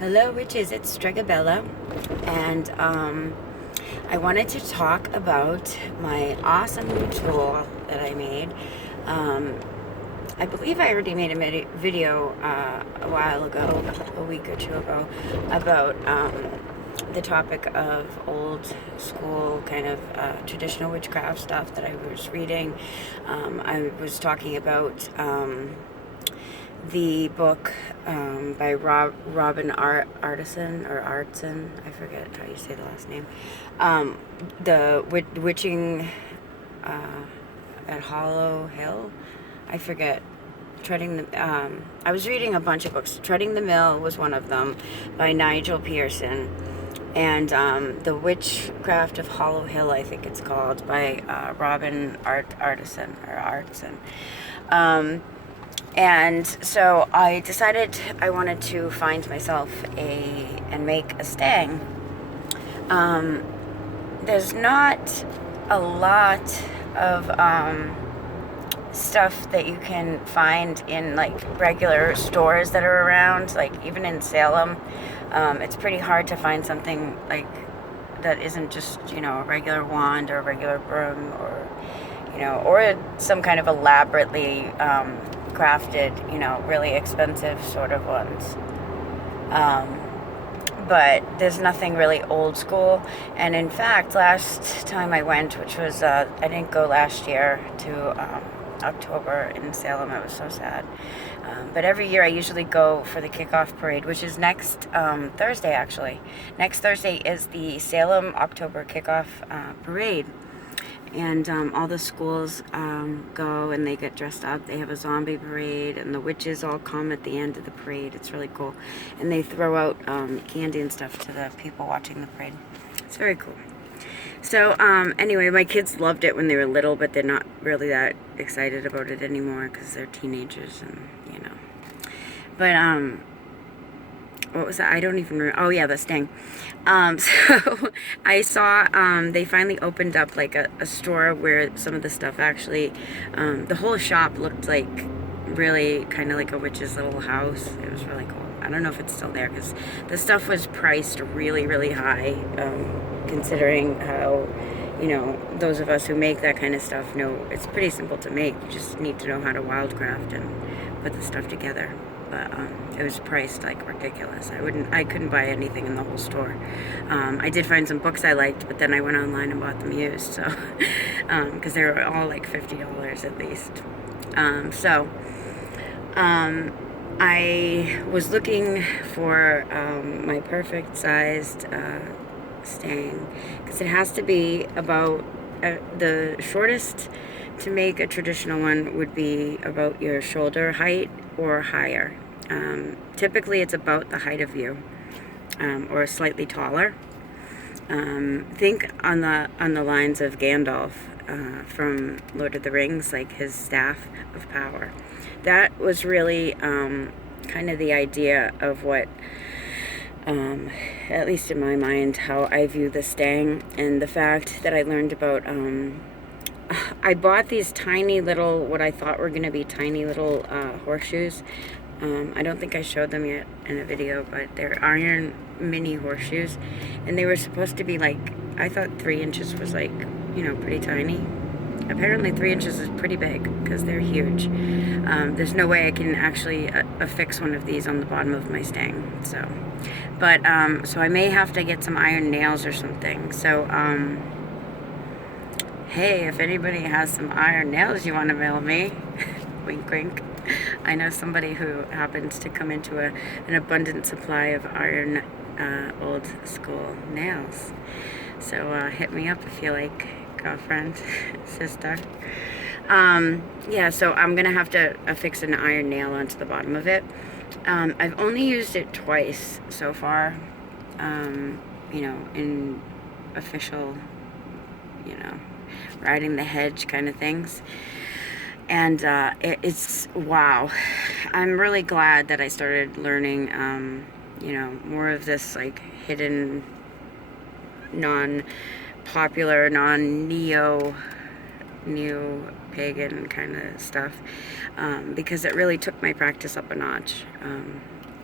Hello, witches. It's Strigabella, and I wanted to talk about my awesome new tool that I made. Um, I believe I already made a video a while ago, a week or two ago, about the topic of old school kind of traditional witchcraft stuff that I was reading. I was talking about the book by Robin Artisan or Artson, I forget how you say the last name. The Witching at Hollow Hill, I forget. I was reading a bunch of books. Treading the Mill was one of them, by Nigel Pearson, and The Witchcraft of Hollow Hill, I think it's called, by Robin Artisan or Artson. And so I decided I wanted to find myself and make a stang. There's not a lot of stuff that you can find in like regular stores that are around, like even in Salem. It's pretty hard to find something like that isn't just, a regular wand or a regular broom, or some kind of elaborately crafted, really expensive sort of ones. But there's nothing really old school. And in fact, last time I went, which was, I didn't go last year to October in Salem. I was so sad. But every year I usually go for the kickoff parade, which is next Thursday, actually. Next Thursday is the Salem October kickoff parade. And all the schools go and they get dressed up. They have a zombie parade, and the witches all come at the end of the parade. It's really cool. And they throw out candy and stuff to the people watching the parade. It's very cool. So anyway, my kids loved it when they were little, but they're not really that excited about it anymore because they're teenagers and, But what was that? I don't even remember. Oh yeah, the sting. So I saw they finally opened up like a store where some of the stuff actually, the whole shop looked like really kind of like a witch's little house. It was really cool. I don't know if it's still there because the stuff was priced really, really high, considering how, those of us who make that kind of stuff know it's pretty simple to make. You just need to know how to wildcraft and put the stuff together. But it was priced like ridiculous. I couldn't buy anything in the whole store. I did find some books I liked, but then I went online and bought them used, so because they were all like $50 at least. I was looking for my perfect sized stang, because it has to be about the shortest to make a traditional one would be about your shoulder height or higher. Typically it's about the height of you, or slightly taller. Think on the lines of Gandalf from Lord of the Rings, like his staff of power. That was really kind of the idea of what, at least in my mind, how I view the stang. And the fact that I learned about, I bought these tiny little, what I thought were going to be tiny little horseshoes. I don't think I showed them yet in a video, but they're iron mini horseshoes, and they were supposed to be like, I thought 3 inches was like, pretty tiny. Apparently 3 inches is pretty big because they're huge. There's no way I can actually affix one of these on the bottom of my stang. So I may have to get some iron nails or something. So hey, if anybody has some iron nails you want to mail me, wink wink. I know somebody who happens to come into an abundant supply of iron old school nails. So hit me up if you like, girlfriend, sister. Yeah, so I'm gonna have to affix an iron nail onto the bottom of it. I've only used it twice so far, in official, riding the hedge kind of things. And it's wow. I'm really glad that I started learning, more of this like hidden, non-popular, neo-pagan kind of stuff, because it really took my practice up a notch.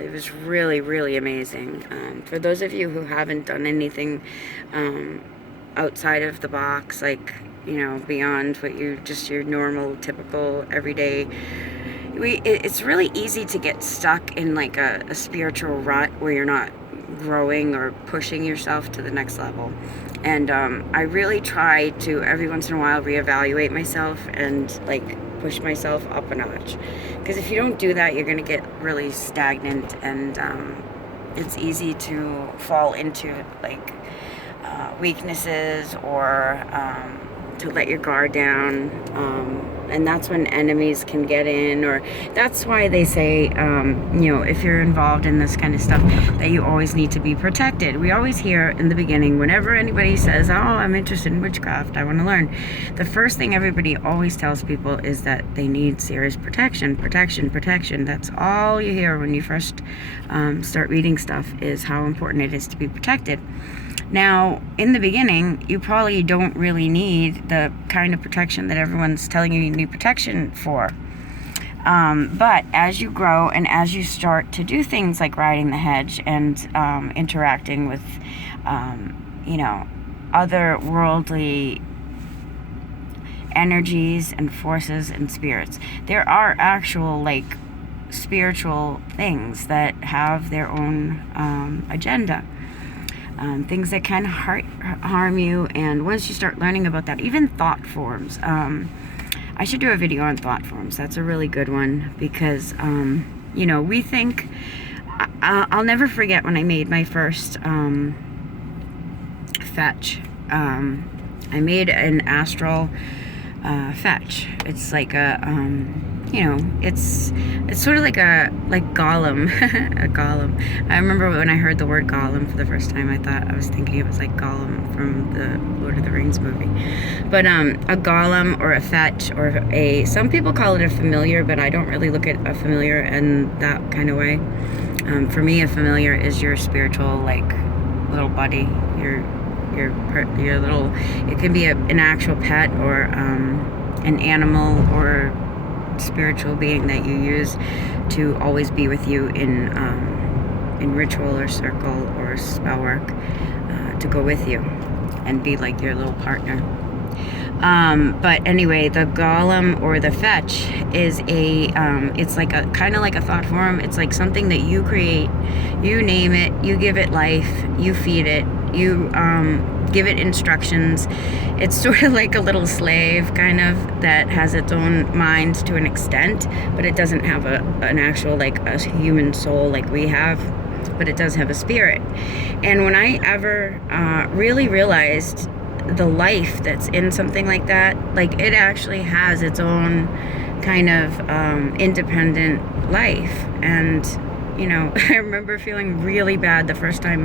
It was really, really amazing. For those of you who haven't done anything outside of the box, like, you know, beyond what your normal, typical, everyday, it's really easy to get stuck in like a spiritual rut where you're not growing or pushing yourself to the next level. And I really try to every once in a while reevaluate myself and like push myself up a notch, because if you don't do that, you're going to get really stagnant, and it's easy to fall into like weaknesses, or to let your guard down, and that's when enemies can get in. Or that's why they say, you know, if you're involved in this kind of stuff, that you always need to be protected. We always hear in the beginning, whenever anybody says, oh, I'm interested in witchcraft, I want to learn, the first thing everybody always tells people is that they need serious protection. That's all you hear when you first start reading stuff, is how important it is to be protected. Now, in the beginning, you probably don't really need the kind of protection that everyone's telling you need protection for. But as you grow and as you start to do things like riding the hedge and interacting with, you know, otherworldly energies and forces and spirits, there are actual, like, spiritual things that have their own agenda. Things that can harm you, and once you start learning about that, even thought forms. I should do a video on thought forms. That's a really good one, because, you know, we think, I'll never forget when I made my first fetch. I made an astral fetch. It's like a, you know, it's sort of like Gollum, a golem. I remember when I heard the word golem for the first time, I was thinking it was like Gollum from the Lord of the Rings movie. But a golem or a fetch or some people call it a familiar, but I don't really look at a familiar in that kind of way. For me, a familiar is your spiritual, like, little buddy, your little, it can be an actual pet, or an animal, or spiritual being that you use to always be with you in ritual or circle or spell work, to go with you and be like your little partner. But anyway, the golem or the fetch is it's like a kind of like a thought form. It's like something that you create, you name it, you give it life, you feed it, you give it instructions. It's sort of like a little slave, kind of, that has its own mind to an extent, but it doesn't have an actual, like, a human soul like we have, but it does have a spirit. And when I ever really realized the life that's in something like that, like, it actually has its own kind of independent life. And you know, I remember feeling really bad the first time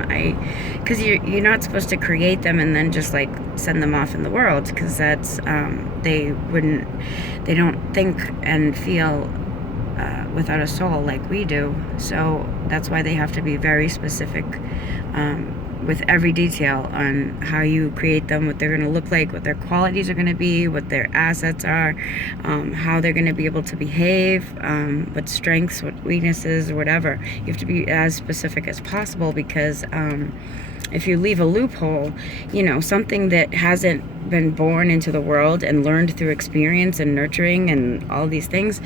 because you're not supposed to create them and then just like send them off in the world, because that's they don't think and feel without a soul like we do. So that's why they have to be very specific with every detail on how you create them, what they're going to look like, what their qualities are going to be, what their assets are, how they're going to be able to behave, what strengths, what weaknesses, or whatever. You have to be as specific as possible, because if you leave a loophole, you know, something that hasn't been born into the world and learned through experience and nurturing and all these things,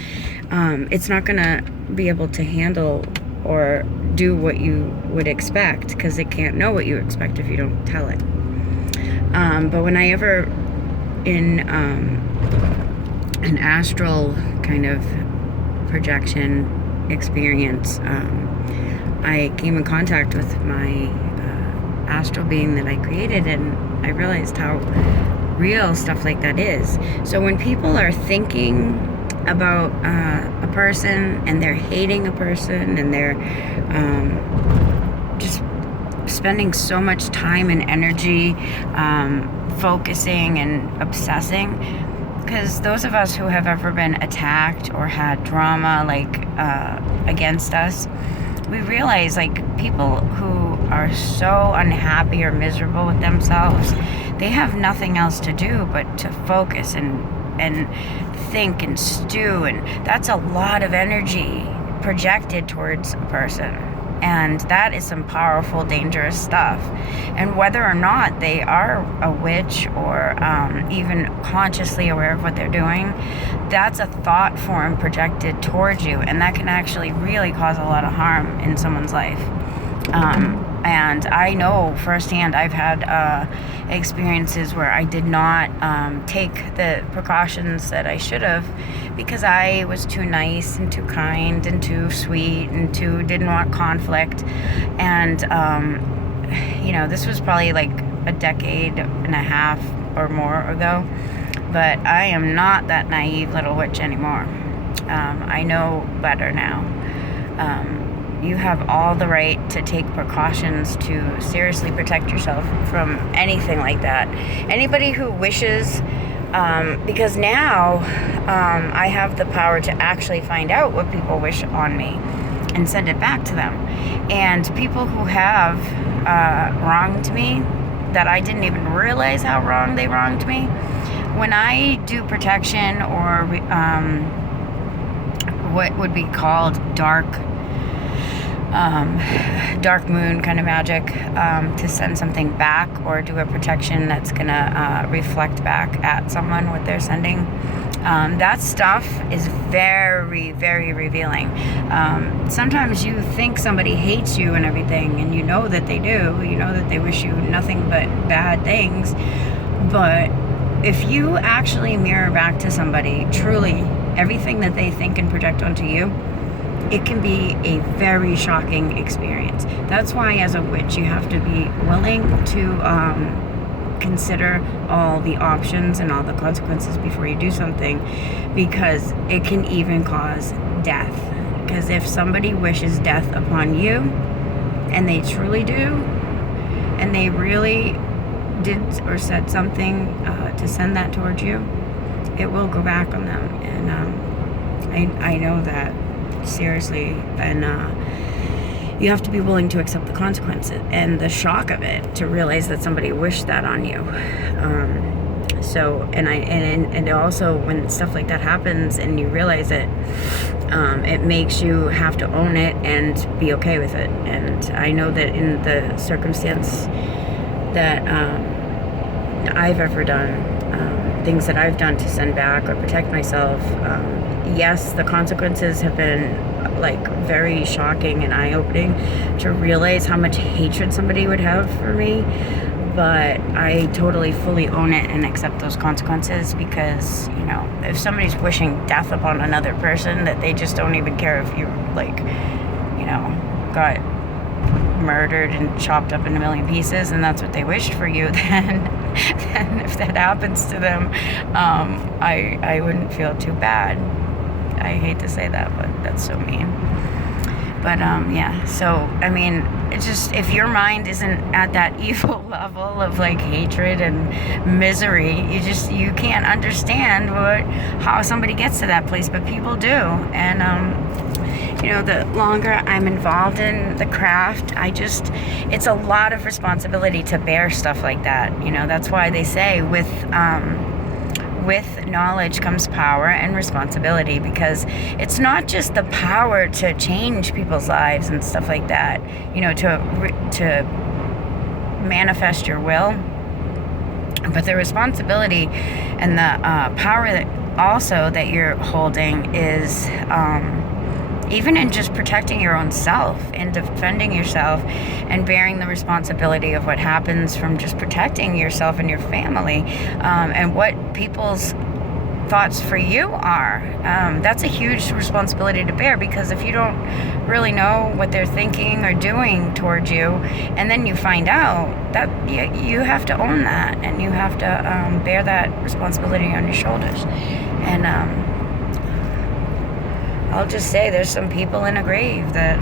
it's not going to be able to handle or do what you would expect, because it can't know what you expect if you don't tell it. But when I ever, in an astral kind of projection experience, I came in contact with my astral being that I created, and I realized how real stuff like that is. So when people are thinking about a person, and they're hating a person, and they're just spending so much time and energy focusing and obsessing, because those of us who have ever been attacked or had drama like against us, we realize, like, people who are so unhappy or miserable with themselves, they have nothing else to do but to focus and think and stew, and that's a lot of energy projected towards a person. And that is some powerful, dangerous stuff. And whether or not they are a witch or even consciously aware of what they're doing, that's a thought form projected towards you, and that can actually really cause a lot of harm in someone's life. And I know firsthand, I've had experiences where I did not take the precautions that I should have because I was too nice and too kind and too sweet and didn't want conflict. And, this was probably like a decade and a half or more ago. But I am not that naive little witch anymore. I know better now. You have all the right to take precautions to seriously protect yourself from anything like that. Anybody who wishes, because now I have the power to actually find out what people wish on me and send it back to them. And people who have wronged me, that I didn't even realize how wrong they wronged me, when I do protection or what would be called dark moon kind of magic, to send something back or do a protection that's gonna reflect back at someone what they're sending, that stuff is very, very revealing. Sometimes you think somebody hates you and everything, and you know that they do. You know that they wish you nothing but bad things. But if you actually mirror back to somebody truly everything that they think and project onto you, it can be a very shocking experience. That's why as a witch you have to be willing to consider all the options and all the consequences before you do something, because it can even cause death. Because if somebody wishes death upon you, and they truly do, and they really did or said something to send that towards you, it will go back on them. And I know that seriously, and you have to be willing to accept the consequences and the shock of it to realize that somebody wished that on you. And also when stuff like that happens and you realize it, it makes you have to own it and be okay with it. And I know that in the circumstance that I've ever done, things that I've done to send back or protect myself, yes, the consequences have been like very shocking and eye-opening to realize how much hatred somebody would have for me. But I totally fully own it and accept those consequences, because if somebody's wishing death upon another person, that they just don't even care if you got murdered and chopped up in a million pieces and that's what they wished for you, then if that happens to them, I wouldn't feel too bad. I hate to say that, but that's so mean. But yeah, so I mean, it's just, if your mind isn't at that evil level of like hatred and misery, you can't understand how somebody gets to that place, but people do. And the longer I'm involved in the craft, it's a lot of responsibility to bear stuff like that. That's why they say with knowledge comes power and responsibility, because it's not just the power to change people's lives and stuff like that, to manifest your will, but the responsibility and the power that you're holding is even in just protecting your own self and defending yourself and bearing the responsibility of what happens from just protecting yourself and your family, and what people's thoughts for you are. That's a huge responsibility to bear, because if you don't really know what they're thinking or doing towards you, and then you find out, that you have to own that, and you have to bear that responsibility on your shoulders. And I'll just say, there's some people in a grave that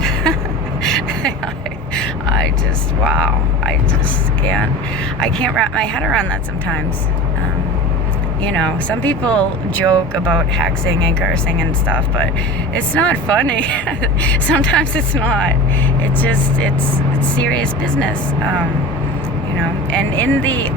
I just can't wrap my head around that sometimes. Some people joke about hexing and cursing and stuff, but it's not funny. Sometimes it's not. It's serious business. And in the